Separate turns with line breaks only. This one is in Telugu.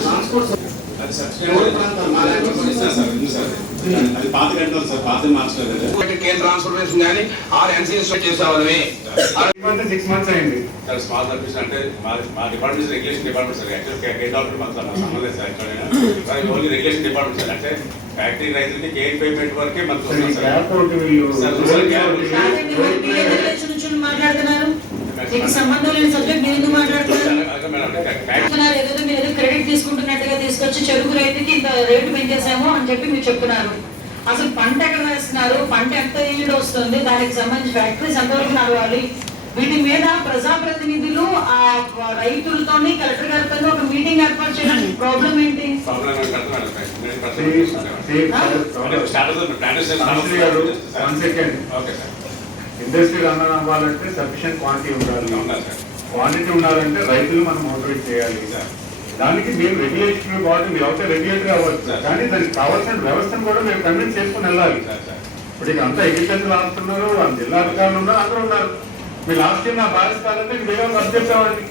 ట్రాన్స్పోర్ట్
అది పాత కట్టాలి సార్ పాత మార్చలేదు
కేంద్ర ట్రాన్స్పోర్టేషన్ కానీ ఆర్ ఎన్సీఎస్ చేసేవాళ్ళమే
సిక్స్ మంత్స్ అయింది
సార్ స్మాల్ సర్వీస్ అంటే మా department regulation department sir actual మాకు సార్ సంబంధం sir sir only regulation department sir అంటే ఫ్యాక్టరీ రైతులకి కేట్ పేమెంట్ వరకే మనకు సార్
మీకు సంబంధం లేని సబ్జెక్ట్ మీరు ఎందుకు మాట్లాడుతున్నారు? ఏదో మీరు ఏదో క్రెడిట్ తీసుకుంటున్నట్టుగా తీసుకొచ్చి చెరుకు రైతుకి ఇంత రేటు పెంచేసాము అని చెప్పి మీరు చెప్తున్నారు. అసలు పంట ఎక్కడ వేస్తున్నారు? పంట ఎంత ఈల్డ్ వస్తుంది? దానికి సంబంధించి ఫ్యాక్టరీస్ ఎంతవరకు నడవాలి? వీటి మీద ప్రజాప్రతినిధులు ఆ రైతులతోని కలెక్టర్ గారితో ఒక మీటింగ్ ఏర్పాటు చేయడానికి ప్రాబ్లం ఏంటి?
మంత్రి గారు one second
okay sir
industry run అవ్వాలంటే సఫిషియెంట్ క్వాంటిటీ ఉండాలి. క్వాంటిటీ ఉండాలంటే రైతులు మనం మోటివేట్ చేయాలి. దానికి మేము రెగ్యులేషన్ బాడీ మీరు అవుతే రెగ్యులేటరీ అవ్వచ్చు. కానీ దానికి కావాల్సిన వ్యవస్థను కూడా మేము కన్విన్స్ చేసుకుని వెళ్ళాలి. ఇప్పుడు ఇక అంతా అగ్రికల్చర్ వాళ్ళ జిల్లా అధికారులు ఉన్నారు అందరూ ఉన్నారు. మీరు లాస్ట్ ఇయర్ నా భారత కాలంలో మీకు ఏమో వర్క్ చెప్పేవాడిని